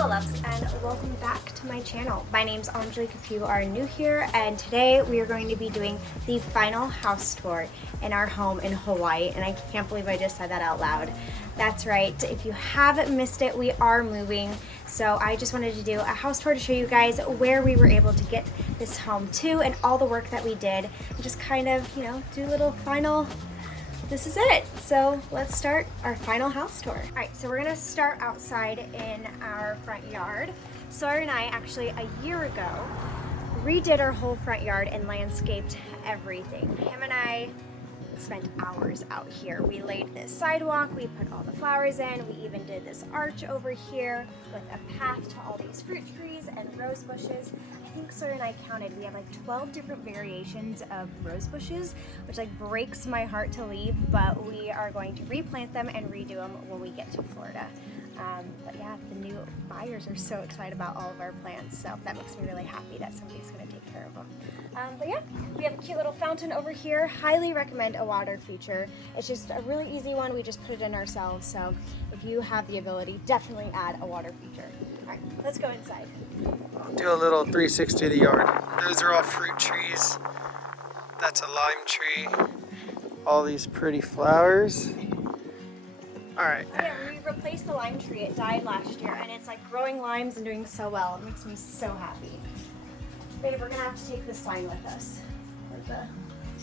Hello loves, and welcome back to my channel. My name's Angelique if you are new here, and today we are going to be doing the final house tour in our home in Hawaii, and I can't believe I just said that out loud. That's right, if you haven't missed it, we are moving, so I just wanted to do a house tour to show you guys where we were able to get this home to and all the work that we did, and just kind of, you know, do a little final. This is it. So let's start our final house tour. All right, so we're gonna start outside in our front yard. Sawyer and I actually a year ago redid our whole front yard and landscaped everything. Him and I spent hours out here. We laid this sidewalk, we put all the flowers in, we even did this arch over here with a path to all these fruit trees and rose bushes. I think Sawyer and I counted, we have like 12 different variations of rose bushes, which like breaks my heart to leave, but we are going to replant them and redo them when we get to Florida. But yeah, the new buyers are so excited about all of our plants, so that makes me really happy that somebody's going to take care of them. But yeah, we have a cute little fountain over here. Highly recommend a water feature. It's just a really easy one. We just put it in ourselves, so if you have the ability, definitely add a water feature. All right, let's go inside. Do a little 360 of the yard. Those are all fruit trees. That's a lime tree. All these pretty flowers. All right. Yeah, we replaced the lime tree. It died last year, and it's like growing limes and doing so well. It makes me so happy. Babe, we're gonna have to take this sign with us for the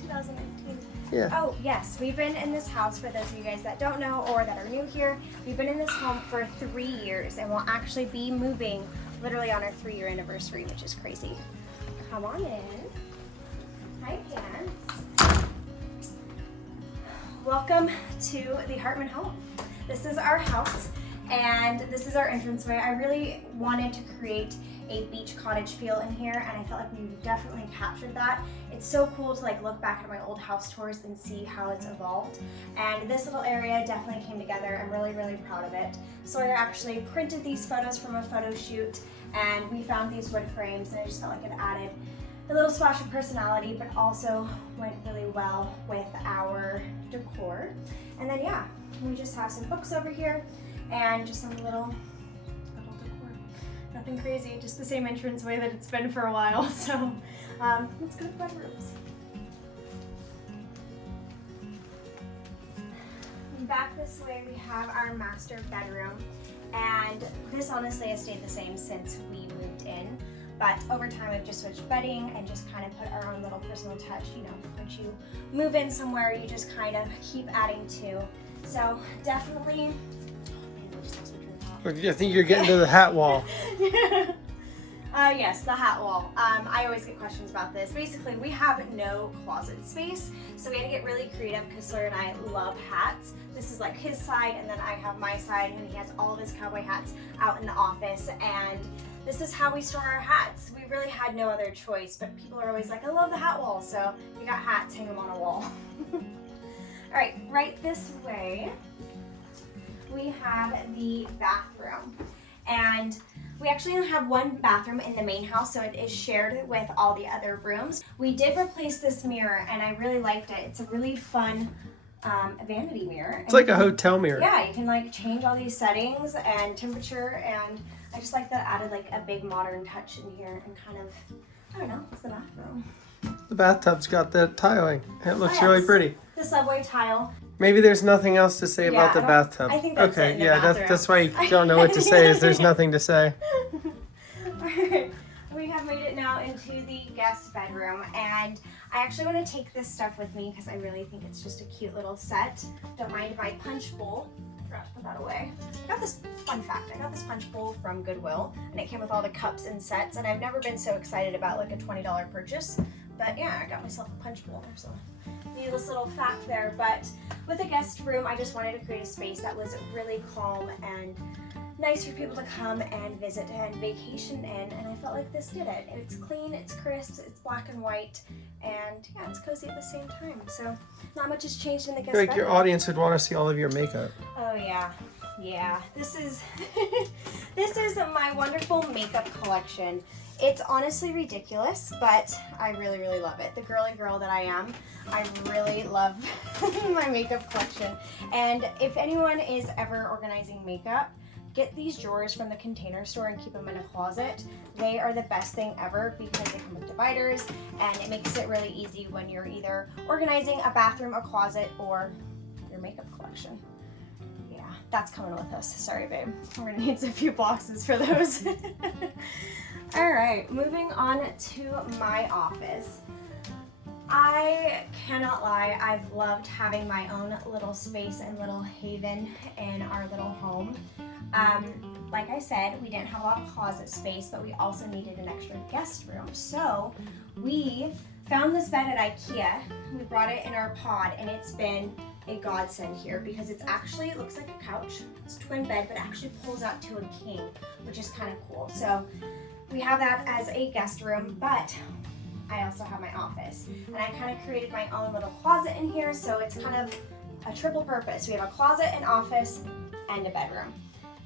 2019. Yeah. Oh yes, we've been in this house, for those of you guys that don't know or that are new here, we've been in this home for 3 years, and we'll actually be moving literally on our 3-year anniversary, which is crazy. Come on in. Hi, Pants. Welcome to the Hartman home. This is our house, and this is our entranceway. I really wanted to create a beach cottage feel in here, and I felt like we definitely captured that. It's so cool to like look back at my old house tours and see how it's evolved. And this little area definitely came together. I'm really, really proud of it. Sawyer actually printed these photos from a photo shoot, and we found these wood frames, and I just felt like it added a little splash of personality, but also went really well with our decor. And then yeah, we just have some books over here and just some little decor. Nothing crazy, just the same entranceway that it's been for a while. So let's go to the bedrooms. Back this way we have our master bedroom, and this honestly has stayed the same since we moved in. But over time, we've just switched bedding and just kind of put our own little personal touch. You know, once you move in somewhere, you just kind of keep adding to. So definitely, I think you're getting to the hat wall. Yes, the hat wall. I always get questions about this. Basically, we have no closet space, so we had to get really creative because Sawyer and I love hats. This is like his side, and then I have my side, and he has all of his cowboy hats out in the office, and this is how we store our hats. We really had no other choice, but people are always like, I love the hat wall, so we got hats, hang them on a wall. All right, right this way, we have the bathroom. And we actually only have one bathroom in the main house, so it is shared with all the other rooms. We did replace this mirror, and I really liked it. It's a really fun vanity mirror. It's like a hotel mirror. Yeah, you can like change all these settings and temperature, and I just like that it added like a big modern touch in here and kind of, I don't know, it's the bathroom. The bathtub's got that tiling. It looks Oh, really yes. pretty. The subway tile. Maybe there's nothing else to say about the bathtub. I think that's okay, it in the yeah, bathroom. that's why you don't know what to say, is there's nothing to say. Alright, we have made it now into the guest bedroom, and I actually want to take this stuff with me because I really think it's just a cute little set. Don't mind my punch bowl. Forgot to put that away. I got this, fun fact, I got this punch bowl from Goodwill, and it came with all the cups and sets, and I've never been so excited about like a $20 purchase. But yeah, I got myself a punch bowl, so needless little fact there. But with a guest room, I just wanted to create a space that was really calm and nice for people to come and visit and vacation in, and I felt like this did it. It's clean, it's crisp, it's black and white, and yeah, it's cozy at the same time. So not much has changed in the guest Like bedroom. your audience would want to see all of your makeup. Oh yeah, yeah. This is this is my wonderful makeup collection. It's honestly ridiculous, but I really, really love it. The girly girl that I am, I really love my makeup collection. And if anyone is ever organizing makeup, get these drawers from the Container Store and keep them in a closet. They are the best thing ever because they come with dividers, and it makes it really easy when you're either organizing a bathroom, a closet, or your makeup collection. Yeah, that's coming with us. Sorry, babe. We're gonna need a few boxes for those. All right, moving on to my office. I cannot lie, I've loved having my own little space and little haven in our little home. Like I said, we didn't have a lot of closet space, but we also needed an extra guest room. So we found this bed at IKEA. We brought it in our pod, and it's been a godsend here because it's actually, it looks like a couch. It's a twin bed, but it actually pulls out to a king, which is kind of cool. So we have that as a guest room, but I also have my office, and I kind of created my own little closet in here, so it's kind of a triple purpose. We have a closet, an office, and a bedroom.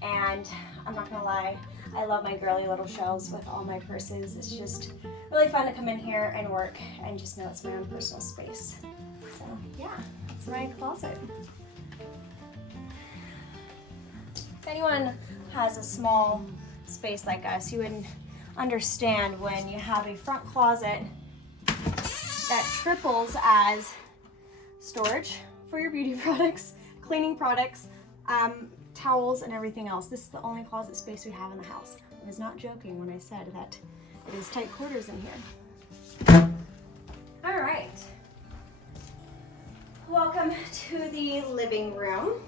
And I'm not gonna lie, I love my girly little shelves with all my purses. It's just really fun to come in here and work and just know it's my own personal space. So yeah, that's my closet. If anyone has a small space like us, you would understand when you have a front closet that triples as storage for your beauty products, cleaning products, towels, and everything else. This is the only closet space we have in the house. I was not joking when I said that it is tight quarters in here. All right. Welcome to the living room.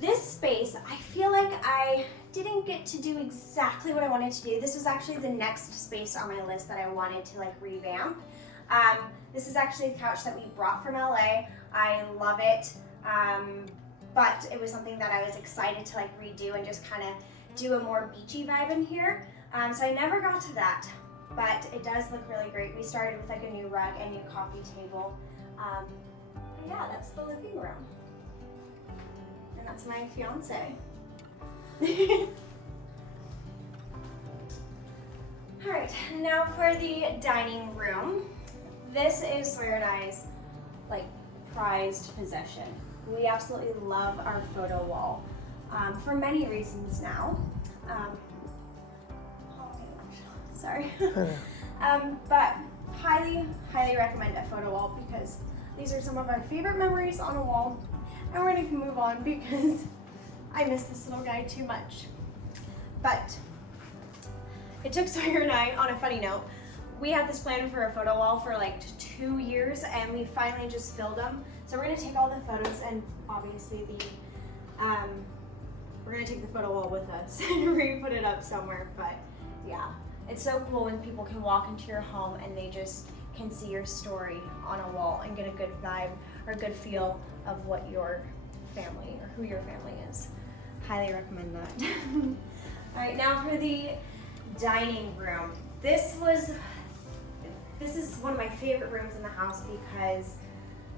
This space, I feel like I didn't get to do exactly what I wanted to do. This was actually the next space on my list that I wanted to like revamp. This is actually a couch that we brought from LA. I love it, but it was something that I was excited to like redo and just kind of do a more beachy vibe in here. So I never got to that, but it does look really great. We started with like a new rug and new coffee table. But yeah, that's the living room. And that's my fiance. All right, now for the dining room. This is Sawyer and I's like prized possession. We absolutely love our photo wall for many reasons now. Sorry. But highly recommend a photo wall because these are some of our favorite memories on a wall. And we're gonna move on because I miss this little guy too much. But it took Sawyer and I, on a funny note, we had this plan for a photo wall for like 2 years, and we finally just filled them. So we're gonna take all the photos, and obviously we're gonna take the photo wall with us and re-put it up somewhere. But yeah, it's so cool when people can walk into your home and they just can see your story on a wall and get a good vibe or a good feel of what your family or who your family is. Highly recommend that. All right, now for the dining room. This is one of my favorite rooms in the house because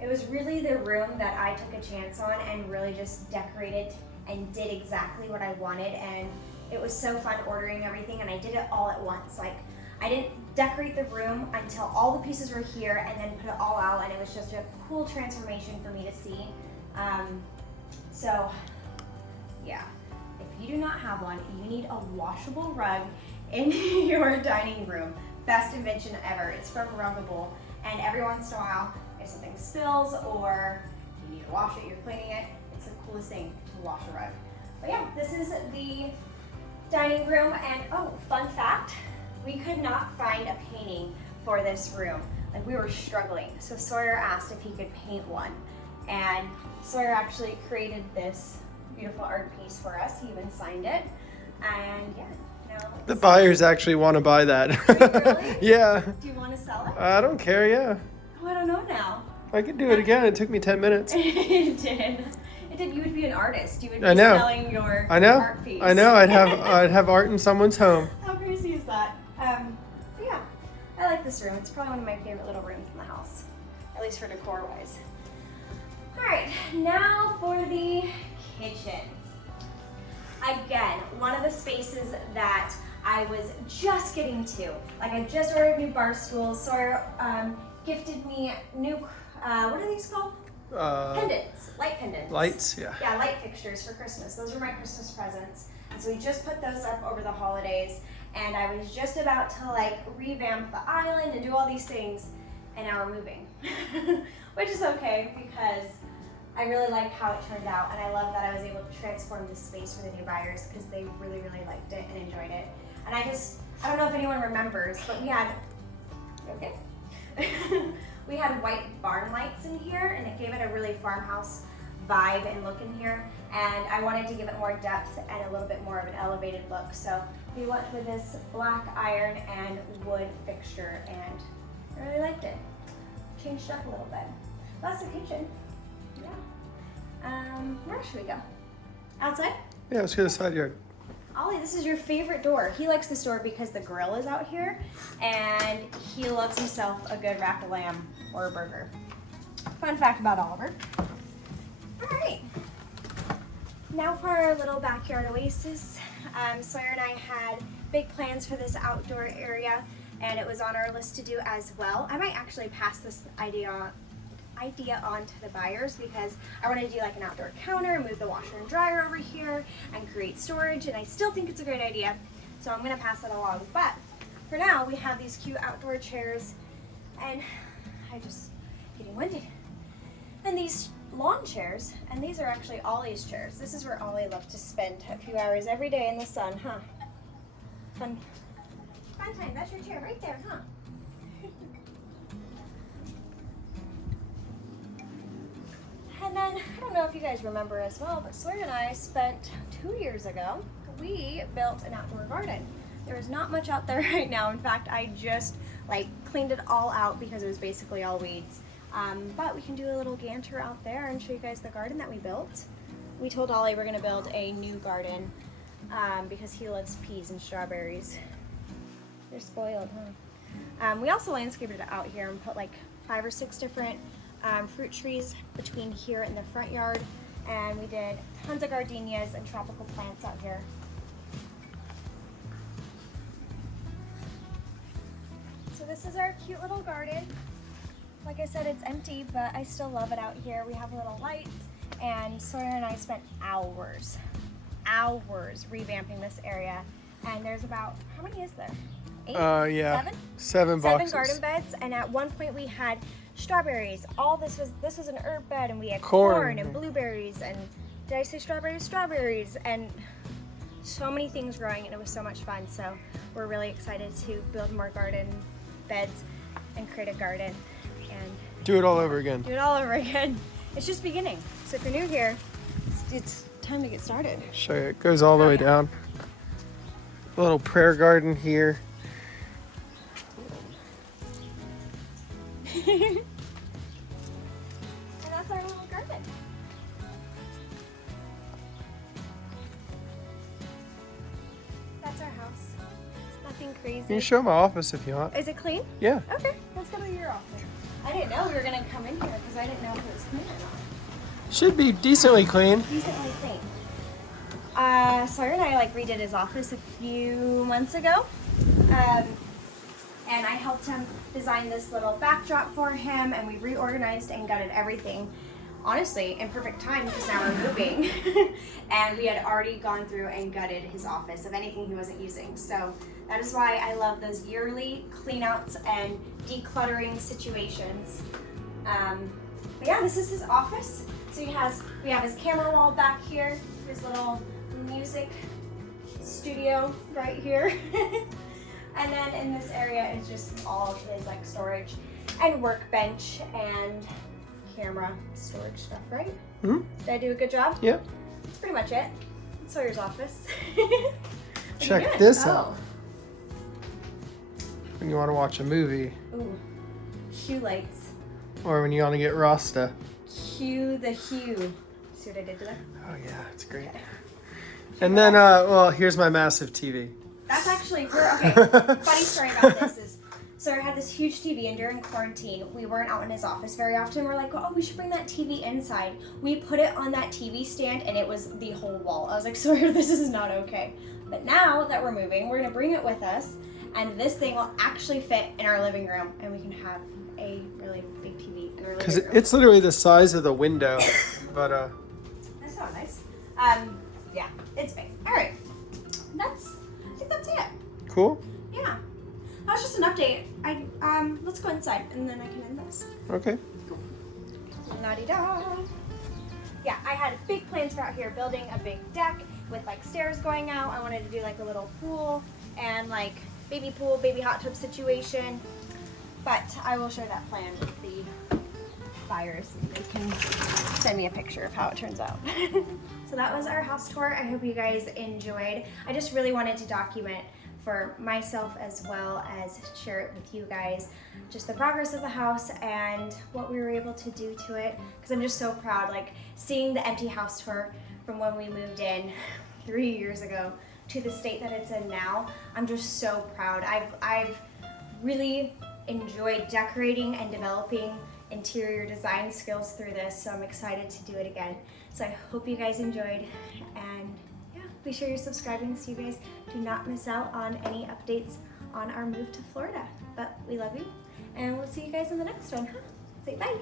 it was really the room that I took a chance on and really just decorated and did exactly what I wanted, and it was so fun ordering everything, and I did it all at once. Like, I didn't decorate the room until all the pieces were here and then put it all out, and it was just a cool transformation for me to see. So yeah, if you do not have one, you need a washable rug in your dining room. Best invention ever. It's from Ruggable, and every once in a while, if something spills or you need to wash it, you're cleaning it, it's the coolest thing to wash a rug. But yeah, this is the dining room, and oh, fun fact, we could not find a painting for this room. Like, we were struggling. So Sawyer asked if he could paint one, and Sawyer actually created this beautiful art piece for us. He even signed it, and yeah. The buyers actually want to buy that. Really? Yeah. Do you want to sell it? I don't care, yeah. Oh, I don't know now. I could do it again. It took me 10 minutes. It did. You would be an artist. You would be selling your art piece. I know. I'd have art in someone's home. How crazy is that? Yeah, I like this room. It's probably one of my favorite little rooms in the house, at least for decor wise. All right, now for the kitchen. Again, one of the spaces that I was just getting to. Like, I just ordered new bar stools. Sawyer gifted me new, what are these called? pendants, light pendants. Lights, yeah. Yeah, light fixtures for Christmas. Those were my Christmas presents. And so we just put those up over the holidays. And I was just about to like revamp the island and do all these things. And now we're moving. Which is okay because I really like how it turned out. And I love that I was able to transform the space for the new buyers because they really, really liked it and enjoyed it. And I don't know if anyone remembers, but we had, okay. We had white barn lights in here and it gave it a really farmhouse vibe and look in here. And I wanted to give it more depth and a little bit more of an elevated look. So we went with this black iron and wood fixture and I really liked it. Changed up a little bit. That's the kitchen. Yeah. Where should we go? Outside? Yeah, let's go to the side yard. Ollie, this is your favorite door. He likes this door because the grill is out here and he loves himself a good rack of lamb or a burger. Fun fact about Oliver. All right. Now for our little backyard oasis. Sawyer and I had big plans for this outdoor area and it was on our list to do as well. I might actually pass this idea on to the buyers because I want to do like an outdoor counter, move the washer and dryer over here and create storage, and I still think it's a great idea, so I'm going to pass that along. But for now we have these cute outdoor chairs and I'm just getting winded, and these lawn chairs, and these are actually Ollie's chairs. This is where Ollie loves to spend a few hours every day in the sun, huh? Fun time. That's your chair right there, huh? And then, I don't know if you guys remember as well, but Sawyer and I spent 2 years ago, we built an outdoor garden. There is not much out there right now. In fact, I just like cleaned it all out because it was basically all weeds. But we can do a little canter out there and show you guys the garden that we built. We told Ollie we're gonna build a new garden because he loves peas and strawberries. They're spoiled, huh? We also landscaped it out here and put like 5 or 6 different fruit trees between here and the front yard, and we did tons of gardenias and tropical plants out here. So this is our cute little garden. Like I said, it's empty, but I still love it out here. We have little lights, and Sawyer and I spent hours revamping this area, and there's about, how many is there? 8? Yeah. 7 boxes. garden beds, and at one point we had strawberries. This was an herb bed, and we had Corn. corn and blueberries, and did I say strawberries? Strawberries, and so many things growing, and it was so much fun. So we're really excited to build more garden beds and create a garden and Do it all over again. do it all over again. It's just beginning. So if you're new here, it's time to get started. Show you. It goes all the way down. A little prayer garden here. And that's our little garden. That's our house. It's nothing crazy. You can show my office if you want. Is it clean? Yeah. Okay, let's go to your office. I didn't know we were gonna come in here because I didn't know if it was clean or not. Should be decently clean. Decently clean. Sawyer and I like redid his office a few months ago. And I helped him design this little backdrop for him, and we reorganized and gutted everything. Honestly, in perfect time because now we're moving. And we had already gone through and gutted his office of anything he wasn't using. So that is why I love those yearly cleanouts and decluttering situations. But yeah, this is his office. So we have his camera wall back here, his little music studio right here. And then in this area is just all of his like storage and workbench and camera storage stuff, right? Mm-hmm. Did I do a good job? Yep. That's pretty much it. It's Sawyer's office. Check this out. When you want to watch a movie. Ooh, hue lights. Or when you want to get Rasta. Cue the hue. See what I did to that? Oh yeah, it's great. And then, well, here's my massive TV. That's actually, funny story about this is, Sawyer had this huge TV, and during quarantine, we weren't out in his office very often. We're like, oh, we should bring that TV inside. We put it on that TV stand, and it was the whole wall. I was like, Sawyer, this is not okay. But now that we're moving, we're gonna bring it with us, and this thing will actually fit in our living room, and we can have a really big TV and a really Because big room. it's literally the size of the window, but That's not nice. Yeah, it's big. All right, I think that's it. cool. Yeah, that was just an update. Let's go inside and then I can end this. Okay. La-di-da. Yeah, I had big plans for out here, building a big deck with like stairs going out. I wanted to do like a little pool and like baby pool, baby hot tub situation. But I will share that plan with the buyers. They can send me a picture of how it turns out. So that was our house tour. I hope you guys enjoyed. I just really wanted to document for myself as well as share it with you guys, just the progress of the house and what we were able to do to it, because I'm just so proud, like seeing the empty house tour from when we moved in 3 years ago to the state that it's in now. I'm just so proud. I've really enjoyed decorating and developing interior design skills through this, so I'm excited to do it again. So I hope you guys enjoyed, and yeah, be sure you're subscribing so you guys do not miss out on any updates on our move to Florida. But we love you, and we'll see you guys in the next one. Say bye.